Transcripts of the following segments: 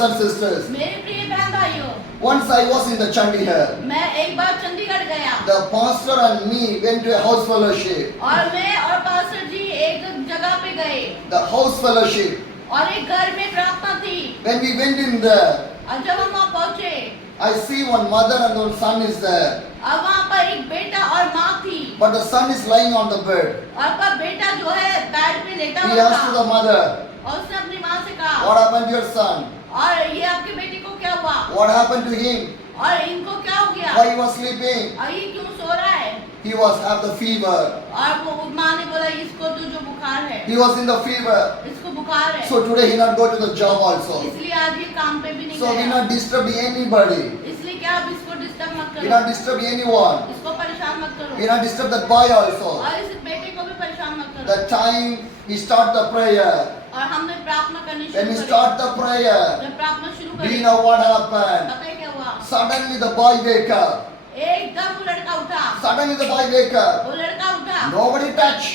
brothers and sisters, मेरे प्रिय बहन भाइयों, once I was in the Chandigarh. मैं एक बार चंडीगढ़ गया The pastor and me went to a house fellowship. और मैं और पास्टर जी एक जगह पे गए The house fellowship. और एक घर में प्रार्थना थी। When we went in there, और जब हम वहाँ पहुँचे, I see one mother and one son is there. अब वहाँ पर एक बेटा और माँ थी But the son is lying on the bed. और पर बेटा जो है बेड पे लेटा He हुआ asked to the था mother, और उसने अपनी माँ से कहा, what happened to your son? और ये आपके बेटे को क्या हुआ What happened to him? और इनको क्या हो गया Why he was sleeping? और ये क्यों सो रहा है? He was have the fever. और वो माँ ने बोला इसको तो जो बुखार है, He was in the fever. इसको बुखार है, So today he not go to the job also. इसलिए आज ये काम पे भी नहीं So we गया। not disturb anybody. इसलिए क्या आप इसको डिस्टर्ब मत We करो, not disturb anyone. इसको परेशान मत We करो not disturb that boy also. और इस बेटे को भी परेशान मत करो। That time we start the prayer. और हमने प्रार्थना करनी When we शुरू start करी। the prayer, जब प्रार्थना शुरू do you करी, know what happened? पता है क्या हुआ? Suddenly the boy wake up. एकदम वो लड़का उठा, Suddenly the boy wake up. वो लड़का उठा, Nobody touch.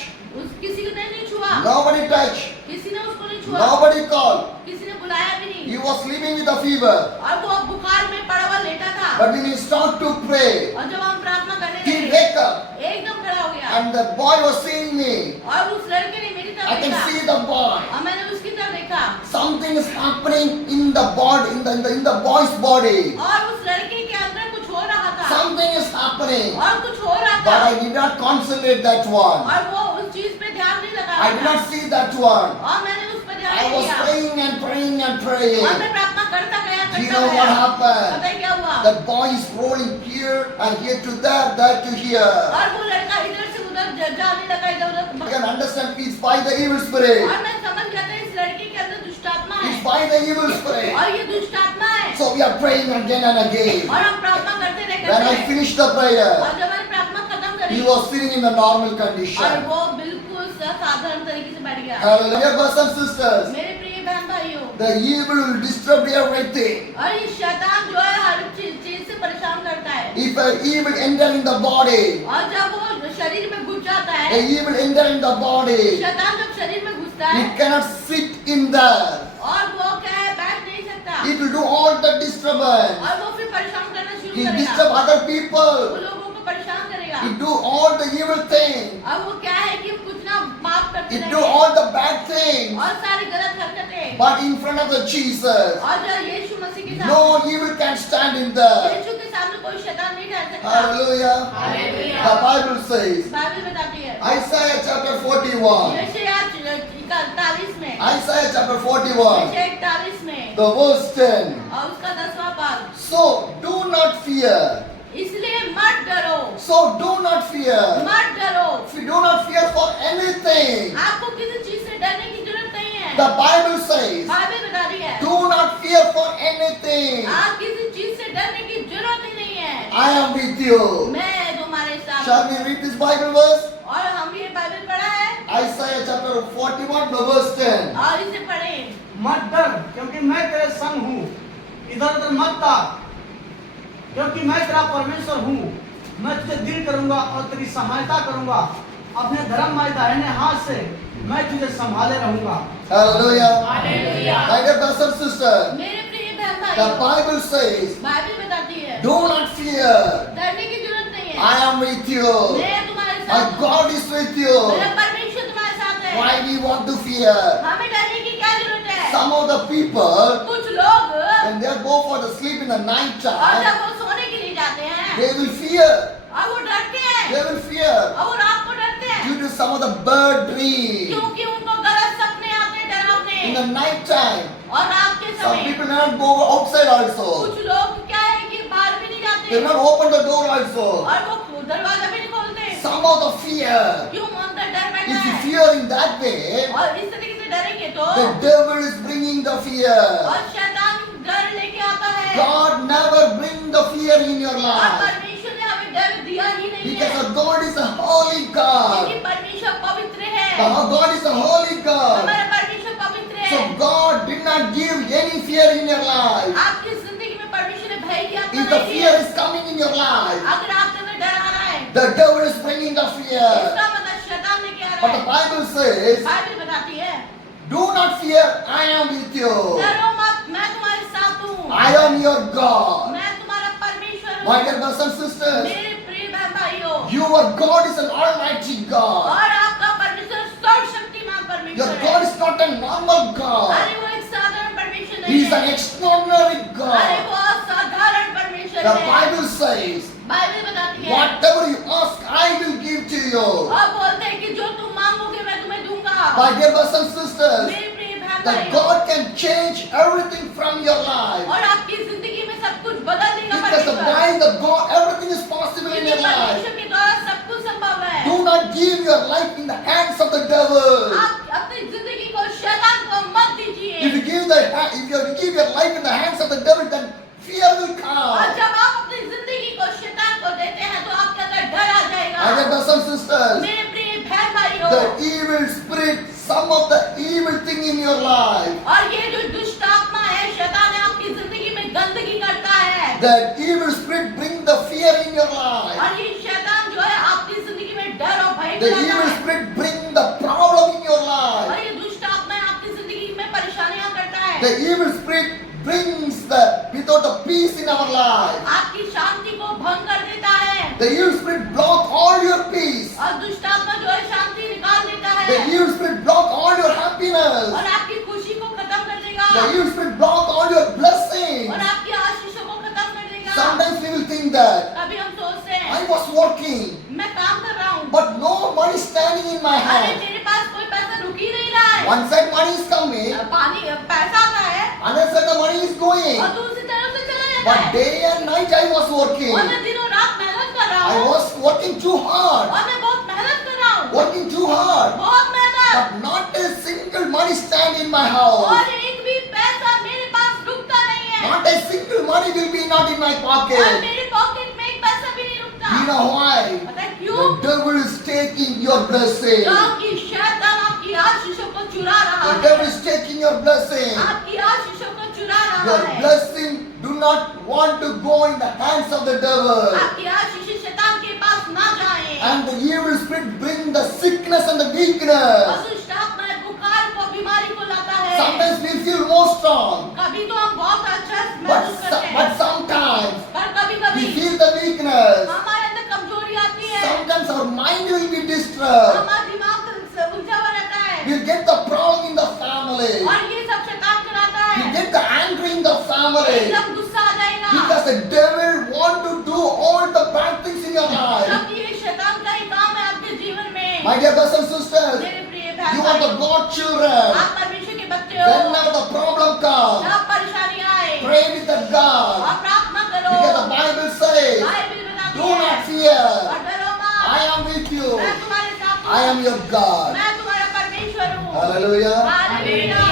किसी को नहीं छुआ, Nobody touch. किसी ने उसको नहीं छुआ, Nobody call. किसी ने बुलाया भी नहीं He was sleeping with a fever. और वो बुखार में पड़ा हुआ लेटा था। But when he start to pray, और जब हम प्रार्थना करने he लगे, wake up. एकदम खड़ा हो गया And the boy was seeing me. और उस लड़के ने मेरी I तरफ can देखा see the boy. और मैंने उसकी तरफ देखा Something is happening in the body, in the boy's body. और उस लड़के के अंदर कुछ हो रहा था Something is happening. और कुछ हो रहा But था I did not concentrate that one. और वो उस चीज पे ध्यान नहीं लगा I did not see that one. और मैंने उस पर ध्यान I नहीं was दिया praying and praying and और praying. मैं प्रार्थना करता गया Do you करता know गया what happened? पता है क्या हुआ That boy is rolling here and here to there, there to here. और वो लड़का इधर से उधर जाने लगा इधर I उधर can understand it's by the evil spirit. और मैं समझ गया था इस लड़के के अंदर दुष्ट आत्मा It's है by the evil spirit. और ये दुष्ट आत्मा है So we are praying again and again. और हम प्रार्थना करते रहे When I finished the prayer, और जब मैंने प्रार्थना खत्म करी he was sitting in the normal और condition. वो बिल्कुल साधारण तरीके से बैठ गया Hallelujah, brothers and sisters. मेरे प्रिय बहन भाइयों The evil will disturb everything. और ये शैतान जो है हर चीज से परेशान करता है If an evil enter in the body, और जब वो शरीर में घुस जाता a है evil enter in the body, शैतान जब शरीर में घुसता है it cannot sit in there. और वो क्या है बैठ नहीं सकता It will do all the disturbance. और वो फिर परेशान करना शुरू It करेगा disturb other वो people. लोगों को परेशान करेगा It do all the evil things. अब वो क्या है कि कुछ ना बात करते It do रहेंगे all the bad things. और सारी गलत हरकतें But in front of the Jesus, और जब यीशु मसीह के no सामने evil can stand in there. यीशु के सामने कोई शैतान नहीं ठहर सकता Hallelujah. Hallelujah The Bible says, Bible बताती है Isaiah chapter 41. यशायाह 41 में Isaiah chapter 41. यशायाह 41 में The verse 10. और उसका 10वां पद So do not fear. इसलिए मत डरो So do not fear. मत डरो Do not fear for anything. आपको किसी चीज से डरने की जरूरत नहीं है The Bible says, बाइबल बता रही है do not fear for anything. आप किसी चीज से डरने की जरूरत ही नहीं है I am with you. मैं तुम्हारे साथ Shall we हूँ। read this Bible verse? और हम ये बाइबल पढ़ा है Isaiah chapter 41, the verse 10. और इसे पढ़े मत डर क्योंकि मैं तेरे संग हूँ, इधर उधर मत ताक क्योंकि मैं तेरा परमेश्वर हूँ। मैं तुझे दृढ़ करूंगा और तेरी सहायता करूंगा, अपने धर्ममय दाहिने हाथ से मैं तुझे संभाले रहूंगा। Hallelujah. Hallelujah My dear brothers and sisters, मेरे प्रिय बहन the भाई Bible says, बाइबल बताती है do not fear. डरने की जरूरत नहीं है I am with you. मैं तुम्हारे My साथ हूँ God is with you. मेरा परमेश्वर तुम्हारे साथ है Why we want to fear? हमें डरने की क्या जरूरत है Some of the people, कुछ लोग when they go for the sleep in the night और time, जब वो सोने के लिए जाते हैं they will fear. और वो डरते हैं They will fear और वो रात को डरते हैं due to some of the bird dreams. क्योंकि उनको गलत सपने आते हैं डरावने In the night time, और रात के some समय people not go outside also. कुछ लोग क्या है कि बाहर भी नहीं They जाते not open the door also. और वो दरवाजा भी नहीं खोलते Some of the fear. क्यों अंदर डर बैठा If you है fear in that way, और इस तरीके से डरेंगे तो the devil is bringing the fear. और शैतान डर लेके आता है God never bring the fear in your और life. परमेश्वर ने हमें डर दिया ही नहीं Because है our God is a holy God. क्योंकि परमेश्वर पवित्र है Our God is a holy God. हमारा परमेश्वर पवित्र है So God did not give any fear in your life. आपकी जिंदगी में परमेश्वर ने भय की आत्मा If the नहीं दी fear है is coming in your life, अगर आपके अंदर डर आ रहा है the devil is bringing the fear. इसका मतलब शैतान लेके आ But रहा the है Bible says, बाइबल बताती है do not fear, I am with you. डरो मत मैं तुम्हारे साथ your God. मैं तुम्हारा परमेश्वर My हूँ। dear brothers and sisters, मेरे प्रिय बहन भाइयों, your God is an almighty God. और आपका परमेश्वर सर्वशक्तिमान परमेश्वर Your है। God is not a normal God. अरे वो एक साधारण परमेश्वर He नहीं is an है। extraordinary अरे God. वो असाधारण परमेश्वर The है। Bible says, बाइबल बताती है, whatever you ask, I will give to you. और बोलते हैं कि जो तुम मांगोगे मैं तुम्हें दूंगा। My dear brothers and sisters, मेरे प्रिय बहन that भाइयों, God can change everything from your life. और आपकी जिंदगी में सब कुछ बदल देगा Because the परमेश्वर। by the God, everything is possible in क्योंकि your life. परमेश्वर के द्वारा सब कुछ संभव है। Do not give your life in the hands of the devil. आप अपनी जिंदगी को शैतान को मत दीजिए। If you give your life in the hands of the devil, then fear will और come. जब आप अपनी जिंदगी को शैतान को देते हैं तो आपके अंदर डर आ My dear जाएगा। brothers and sisters, मेरे प्रिय बहन भाइयों, the evil spirit, some of the evil thing in your life, और ये जो दुष्ट आत्मा है, शैतान है, आपकी जिंदगी में गंदगी करता है। that evil spirit bring the fear in your life. और ये शैतान जो है आपकी जिंदगी में डर और भय The फैलाता evil है। spirit bring the problem in your और life. ये दुष्ट आत्मा आपकी जिंदगी में परेशानियां करता है। The evil spirit brings without the peace in our life. आपकी शांति को भंग कर देता है। The evil spirit block all your peace. और दुष्ट आत्मा जो है शांति निकाल देता The है। evil spirit block all your happiness. और आपकी खुशी को खत्म कर देगा। The evil spirit block all your blessings. और आपकी आशीषों को खत्म कर देगा। Sometimes we will think that कभी हम सोचते हैं I was working, मैं काम कर रहा हूँ, but no money standing in my अरे hand. मेरे पास कोई पैसा रुक ही नहीं रहा है। One side money is coming, पैसा आता है another side the money is going. और दूसरी तरफ से चला जाता But है। day and night I was working. और मैं दिनों रात मेहनत कर रहा I हूँ, was working too hard, और मैं बहुत मेहनत कर रहा हूँ, working too hard. बहुत मेहनत, But not a single money stand in my house. और एक भी पैसा मेरे पास रुकता नहीं है। Not a single money will be not in my और pocket. मेरे पॉकेट में एक पैसा भी नहीं रुकता। You know why? पता है क्यों? The devil is taking your blessing. क्योंकि शैतान आपकी आशीषों को चुरा रहा The है। devil is taking your blessing. आपकी आशीषों को चुरा रहा Your है। blessing do not want to go in the hands of the devil. आपकी आशीष शैतान के पास ना जाए। And the evil spirit bring the sickness and the और weakness. दुष्ट आत्मा बुखार को, बीमारी को लाता है। Sometimes we feel more strong. कभी तो हम बहुत अच्छा But, महसूस करते हैं, but sometimes पर कभी we कभी feel the weakness. हमारे अंदर कमजोरी आती है। Sometimes our mind will be disturbed. हमारा दिमाग उलझा हुआ रहता है, We'll get the problem in the family. और ये सब शैतान कराता We है। get the anger in the family. एकदम गुस्सा आ जाएगा, Because the devil want to do all the bad things in your life. क्योंकि ये शैतान का ही काम है आपके जीवन में। My dear brothers and sisters, मेरे प्रिय बहन you are the भाइयों, God children. आप परमेश्वर के बच्चे हो। Whenever the problem comes, जब परेशानी आए pray with the God. और प्रार्थना करो। Because the Bible says, Bible बताती do है, not fear. और डरो मत, I am with you. मैं तुम्हारे साथ हूँ। I am your God. मैं तुम्हारा परमेश्वर हूँ। Hallelujah. Hallelujah.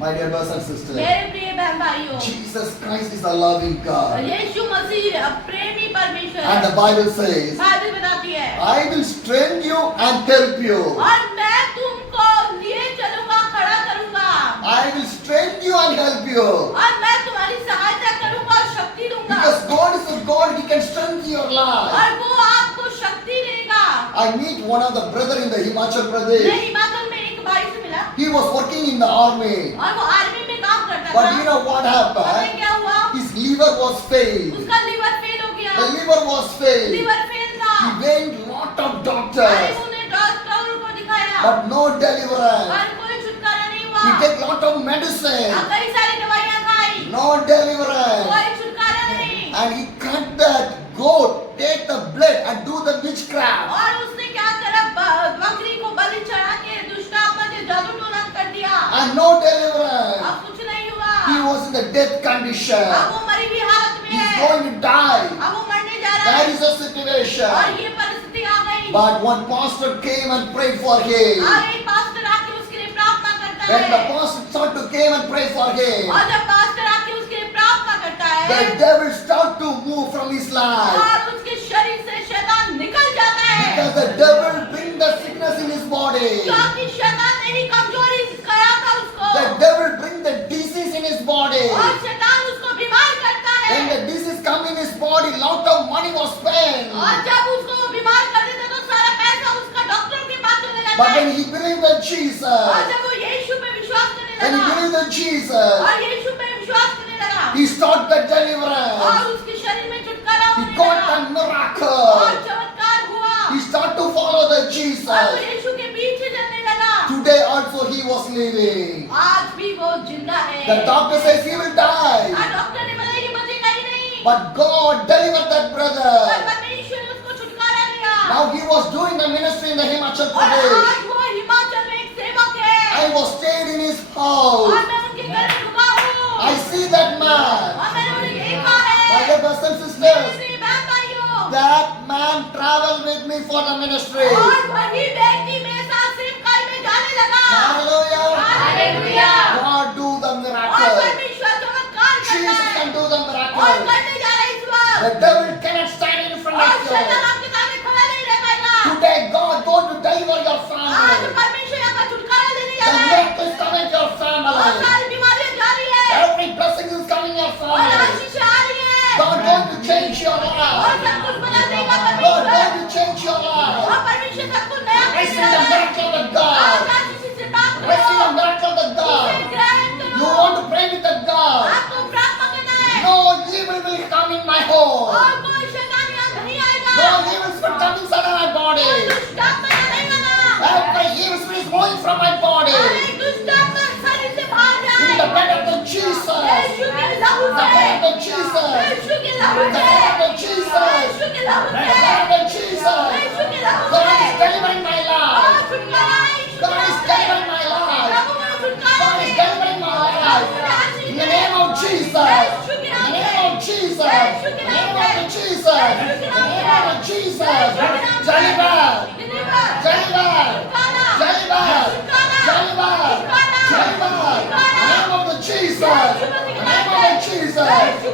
My dear brothers and sisters, मेरे प्रिय बहन भाइयों, Jesus Christ is the loving God. यीशु मसीह प्रेमी परमेश्वर And the है। Bible says, बाइबल बताती है, I will strengthen you and help you. और मैं तुमको लिए चलूंगा, खड़ा करूंगा, I will strengthen you and help you. और मैं तुम्हारी सहायता करूंगा और शक्ति दूंगा, Because God is a God, He can strengthen your life. और वो आपको शक्ति देगा। I meet one of the brother in the Himachal मैं Pradesh. हिमाचल में एक भाई से मिला, He was working in the army. और वो आर्मी में काम करता But था। you know what पता है happened? क्या हुआ? His liver was failed. उसका लीवर फेल हो गया। The liver was failed. लीवर फेल था। He went lot of अरे doctors, उन्हें डॉक्टर को दिखाया, but no deliverance. और कोई छुटकारा नहीं हुआ। He take lot of medicine, और कई सारी दवाइयां खाई, no deliverance. कोई छुटकारा नहीं। And he cut that goat, take the blood and do the witchcraft. और उसने क्या करा? बकरी को बलि चढ़ा के दुष्ट आत्मा से जादू टोना कर दिया। And no deliverance. अब कुछ नहीं हुआ। He was in the death condition. अब वो मरी हुई हालत में He's है। going to die. अब वो मरने जा रहा That है। is the situation. और ये परिस्थिति आ गई। But one pastor came and prayed for him. और एक पास्टर आके उसके लिए प्रार्थना करता When the है। pastor started to came and pray for him, और जब पास्टर आके उसके लिए प्रार्थना करता the है, devil start to move from his life. और उसके शरीर से शैतान निकल जाता है। Because the devil bring the sickness in his body. क्योंकि शैतान ने ही कमजोरी कराया था उसको। The devil bring the disease in his body. और शैतान उसको बीमार करता है। When the disease come in his body, lot of money was spent. और जब उसको वो बीमार कर देता तो सारा पैसा उसका डॉक्टर के पास चले जाता But है। when he believed in और Jesus, जब वो यीशु पे विश्वास करने when he लगा, believed in Jesus, और यीशु पे विश्वास करने लगा, he start miracle. चमत्कार हुआ He started to follow the और वो Jesus. यीशु के पीछे चलने लगा। Today also he was living. आज भी वो जिंदा है। The doctor says he will die. हाँ, डॉक्टर ने बोला ये बचेगा ही नहीं। But God delivered that पर brother. परमेश्वर ने उसको छुटकारा दिया। Now he was doing the ministry in the Himachal और Pradesh. आज वो हिमाचल में एक सेवक है। I was stayed in his house. और मैं उनके घर में रुका हूँ। I see that man. और मैंने उन्हें देखा है। My dear brothers and मेरे sisters, प्रिय बहन भाइयों, that man traveled with me for the ministry. और वही व्यक्ति मेरे साथ सेवकाई में जाने लगा। Hallelujah. Hallelujah. God do the और miracle. परमेश्वर चमत्कार करता Jesus है। can do the और miracle. करने जा रहा है इस वक्त। The devil cannot stand in front और of शैतान you. आपके सामने खड़ा नहीं रह पाएगा। Today God going to deliver your आज family. परमेश्वर आपका छुटकारा देने जा The रहा है। miracle is coming to your बहुत family. सारी बीमारियां जा रही है Every blessing is coming to your और family. आशीष आ रही है God going to change your और life. सब कुछ बदल देगा God परमेश्वर going to change your life. और परमेश्वर सब कुछ नया कर Receive the देगा। miracle of आज God. आशीष से प्राप्त Receive the करो, miracle of उसे God. ग्रहण You करो। want to pray with the God. आपको प्रार्थना करना है No evil will come in my home. और कोई शैतान यहाँ नहीं आएगा। No evil spirit coming inside of my कोई body. दुष्ट आत्मा यहाँ नहीं आना। Every evil spirit is going from my body. और एक दुष्ट आत्मा शरीर से बाहर In the जाए। blood of the Jesus. यीशु के लहू The से, blood of Jesus. यीशु के लहू The से, blood of Jesus. यीशु के लहू The से, blood of Jesus. यीशु के लहू God is से। delivering my life. और छुटकारा है यीशु God के is नाम से। delivering my life. प्रभु मुझे छुटकारा God दे। is delivering my life. In the name of Jesus. In the name of Jesus. In the name of Jesus. In the name of Jesus. Deliver. Deliver. Deliver. छुटकारा। Deliver. छुटकारा। Deliver. छुटकारा। Deliver. In the name of the Jesus. In the name of the Jesus.